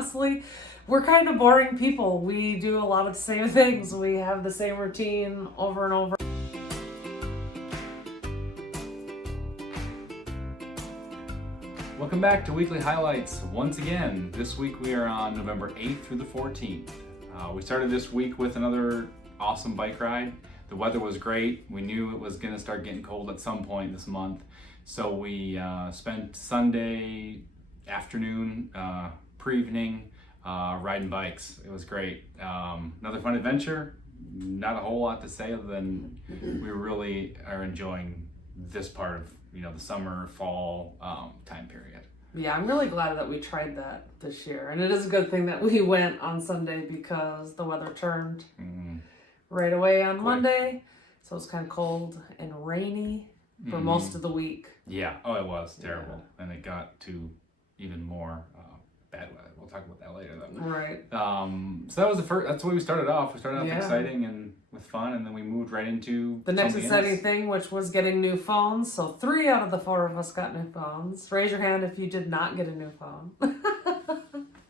honestly, we're kind of boring people. We do a lot of the same things. We have the same routine over and over. Welcome back to Weekly Highlights. Once again, this week we are on November 8th through the 14th. We started this week with another awesome bike ride. The weather was great. We knew it was going to start getting cold at some point this month. So we spent Sunday afternoon, pre-evening, riding bikes. It was great. Another fun adventure. Not a whole lot to say other than we really are enjoying this part of the summer, fall time period. Yeah, I'm really glad that we tried that this year. And it is a good thing that we went on Sunday because the weather turned right away on Monday. So it was kind of cold and rainy for most of the week. Yeah, it was terrible. Yeah. And it got to even more bad weather. We'll talk about that later though. Right. So that was that's the way we started off. We started off exciting and with fun, and then we moved right into the next exciting thing, which was getting new phones. So 3 out of the 4 of us got new phones. Raise your hand if you did not get a new phone.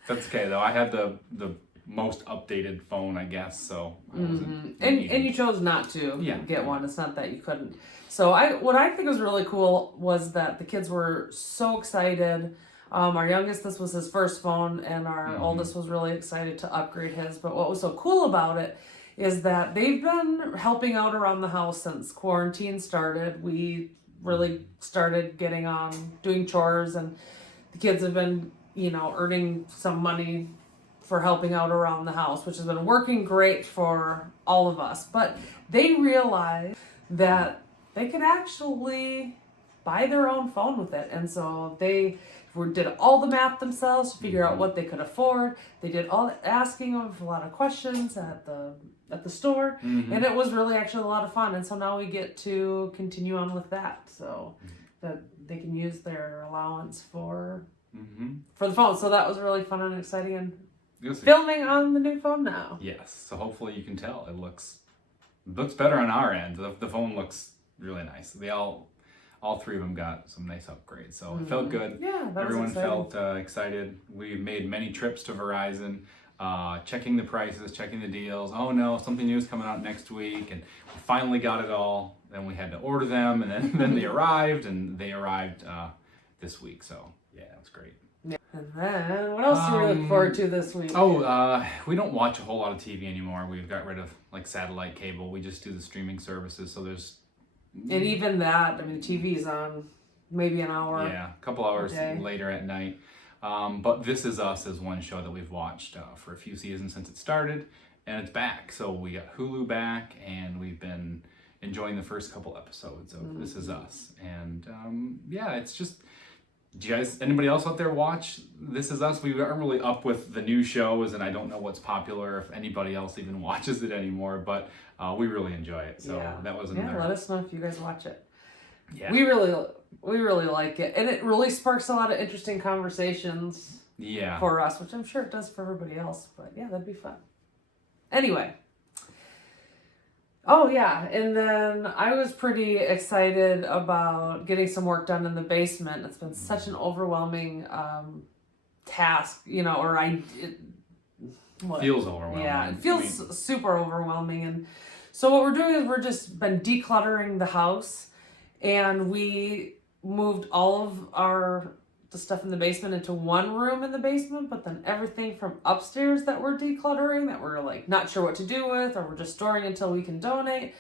That's okay though. I had the most updated phone, I guess. So I wasn't and you chose not to get one. It's not that you couldn't. So what I think was really cool was that the kids were so excited. Our youngest, this was his first phone, and our oldest was really excited to upgrade his. But what was so cool about it is that they've been helping out around the house since quarantine started. We really started getting on doing chores, and the kids have been, earning some money for helping out around the house, which has been working great for all of us. But they realized that they could actually buy their own phone with it, and so they did all the math themselves to figure out what they could afford. They did all asking of a lot of questions at the store, and it was really actually a lot of fun. And so now we get to continue on with that, so that they can use their allowance for the phone. So that was really fun and exciting, and filming on the new phone now. Yes, so hopefully you can tell it looks better on our end. The phone looks really nice. All 3 of them got some nice upgrades, so it felt good. Yeah, everyone felt excited. We made many trips to Verizon, checking the prices, checking the deals. Oh no, something new is coming out next week, and we finally got it all. Then we had to order them, and then they arrived, this week. So yeah, it was great. Yeah. And then what else do we look forward to this week? We don't watch a whole lot of TV anymore. We've got rid of satellite cable. We just do the streaming services. So there's. And even that, the TV's on maybe an hour. Yeah, a couple hours later at night. But This Is Us is one show that we've watched for a few seasons since it started, and it's back. So we got Hulu back, and we've been enjoying the first couple episodes of This Is Us. And it's just, anybody else out there watch This Is Us? We aren't really up with the new shows, and I don't know what's popular, if anybody else even watches it anymore, but we really enjoy it. So that was another. Yeah, let us know if you guys watch it. Yeah. We really like it, and it really sparks a lot of interesting conversations for us, which I'm sure it does for everybody else, but yeah, that'd be fun. Anyway. Oh yeah, and then I was pretty excited about getting some work done in the basement. It's been such an overwhelming task, feels overwhelming. Yeah, it feels super overwhelming. And so what we're doing is we're just been decluttering the house, and we moved all of the stuff in the basement into one room in the basement, but then everything from upstairs that we're decluttering, that we're not sure what to do with, or we're just storing until we can donate,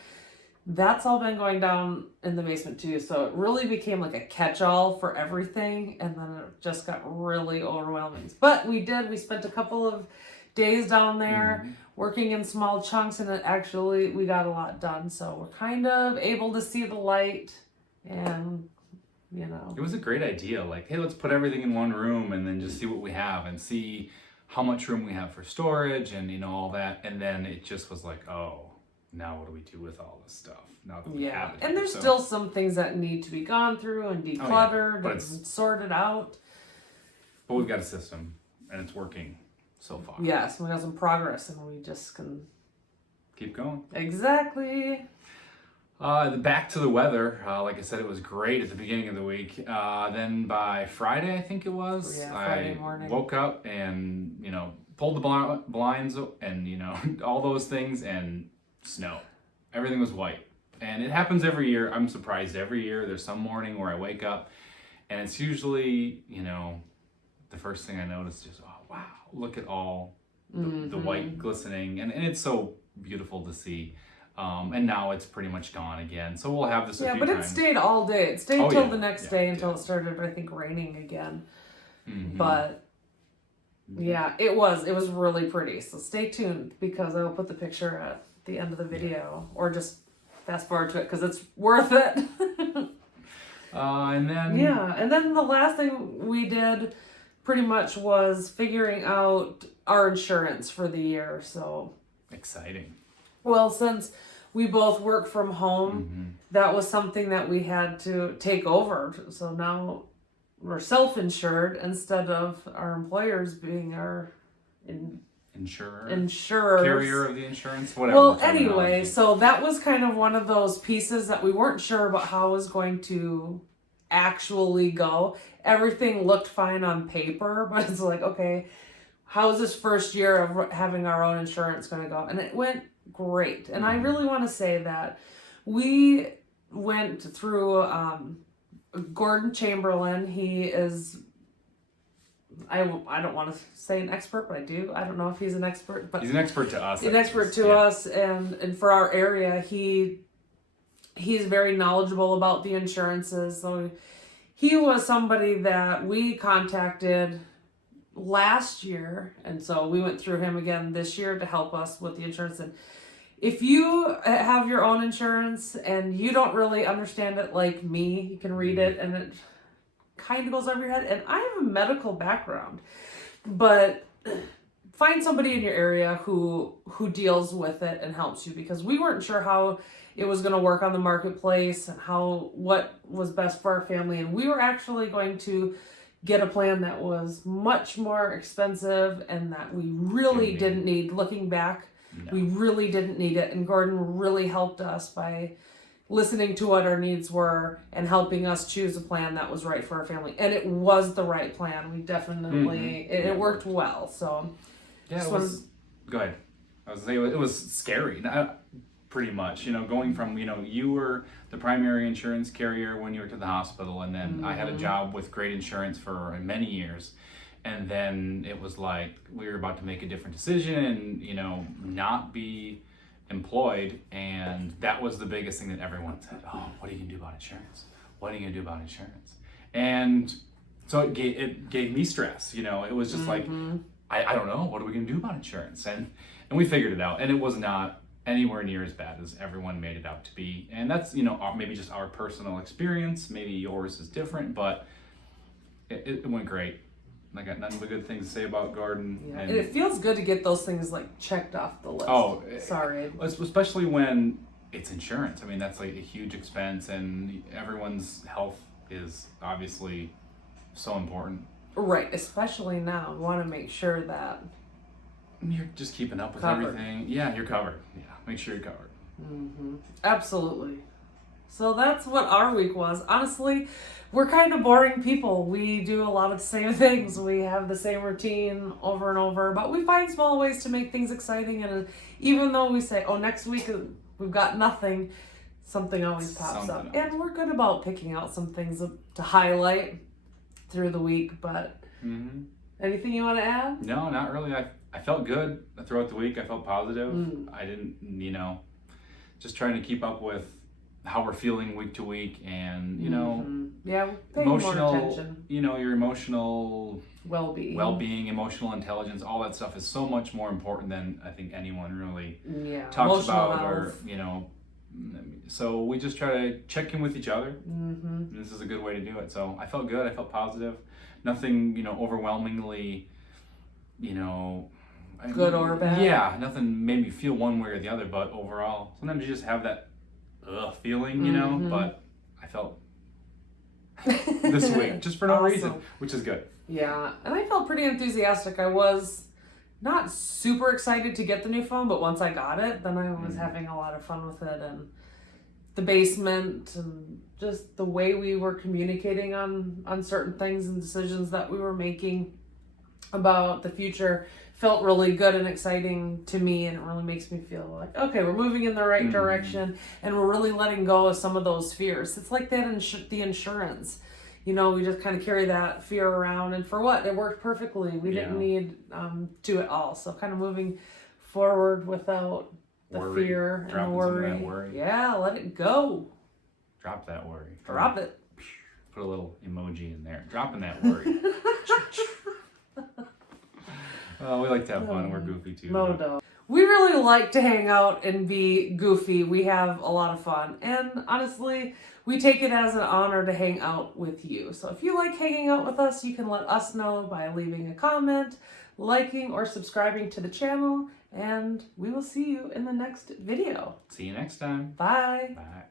that's all been going down in the basement too. So it really became like a catch-all for everything, and then it just got really overwhelming. But we spent a couple of days down there working in small chunks, and we got a lot done. So we're kind of able to see the light, and it was a great idea. Hey, let's put everything in one room and then just see what we have and see how much room we have for storage and all that. And then it just was now what do we do with all this stuff now that we have it? And there's still some things that need to be gone through and decluttered and sorted out. But we've got a system, and it's working so far. Yes, we got some progress, and we just can keep going. Exactly. Back to the weather. Like I said, it was great at the beginning of the week. Then by Friday, I think it was, Friday morning. Woke up and, pulled the blinds and, all those things, and snow. Everything was white. And it happens every year. I'm surprised every year. There's some morning where I wake up and it's usually, the first thing I notice is just, oh, wow, look at all the white glistening. And it's so beautiful to see. And now it's pretty much gone again. So we'll have this a few times. Yeah, but it stayed all day. It stayed till the next day until it started, I think, raining again. Mm-hmm. But yeah, it was really pretty. So stay tuned because I will put the picture at the end of the video or just fast forward to it because it's worth it. And then the last thing we did pretty much was figuring out our insurance for the year. So exciting. Well, since we both work from home, that was something that we had to take over. So now we're self-insured instead of our employers being our insurers. Carrier of the insurance, whatever. Well, anyway, so that was kind of one of those pieces that we weren't sure about how it was going to actually go. Everything looked fine on paper, but it's like, okay, how is this first year of having our own insurance going to go? And it went great. And I really want to say that we went through Gordon Chamberlain. He is, I don't want to say an expert, but I do. I don't know if he's an expert, but he's an expert to us. He's an expert to us, and for our area, he's very knowledgeable about the insurances. So he was somebody that we contacted last year, and so we went through him again this year to help us with the insurance. And if you have your own insurance and you don't really understand it like me, you can read it and it kind of goes over your head. And I have a medical background, but find somebody in your area who deals with it and helps you, because we weren't sure how it was going to work on the marketplace and what was best for our family. And we were actually going to get a plan that was much more expensive and that we really didn't need. Looking back, we really didn't need it. And Gordon really helped us by listening to what our needs were and helping us choose a plan that was right for our family. And it was the right plan. We definitely, it worked well. So yeah, it was, go ahead. I was saying it was scary. Pretty much, going from, you were the primary insurance carrier when you were to the hospital, and then I had a job with great insurance for many years. And then it was like we were about to make a different decision and, not be employed. And that was the biggest thing that everyone said, oh, what are you gonna do about insurance? What are you gonna do about insurance? And so it gave me stress, it was just like, I don't know, what are we gonna do about insurance? And we figured it out, and it was not anywhere near as bad as everyone made it out to be. And that's, maybe just our personal experience. Maybe yours is different, but it went great. I got nothing but good things to say about Gordon. Yeah. And it feels good to get those things checked off the list. Oh, sorry. Especially when it's insurance. I mean, that's a huge expense, and everyone's health is obviously so important. Right, especially now. We want to make sure that you're just keeping up with everything. Yeah, you're covered. Yeah, make sure you're covered. Absolutely. So that's what our week was. Honestly, we're kind of boring people. We do a lot of the same things. We have the same routine over and over, but we find small ways to make things exciting. And even though we say, oh, next week we've got nothing, something always pops up. And we're good about picking out some things to highlight through the week. But anything you want to add? No, not really. I felt good throughout the week. I felt positive. I didn't, just trying to keep up with how we're feeling week to week, and emotional, more attention. Your emotional well-being, emotional intelligence, all that stuff is so much more important than I think anyone really emotional talks about health. or so we just try to check in with each other. This is a good way to do it. So I felt good. I felt positive. Nothing, overwhelmingly, good or bad. Yeah, nothing made me feel one way or the other, but overall, sometimes you just have that feeling, but I felt this week just for no reason, which is good. Yeah, and I felt pretty enthusiastic. I was not super excited to get the new phone, but once I got it, then I was having a lot of fun with it, and the basement and just the way we were communicating on certain things and decisions that we were making about the future felt really good and exciting to me, and it really makes me feel like, okay, we're moving in the right direction, and we're really letting go of some of those fears. It's like that the insurance. You know, we just kind of carry that fear around, and for what? It worked perfectly. We didn't need to at all. So kind of moving forward without the fear and the worry. Yeah, let it go. Drop that worry. Drop it. Put a little emoji in there. Dropping that worry. We like to have fun, and we're goofy too. No. We really like to hang out and be goofy. We have a lot of fun. And honestly, we take it as an honor to hang out with you. So if you like hanging out with us, you can let us know by leaving a comment, liking, or subscribing to the channel. And we will see you in the next video. See you next time. Bye. Bye.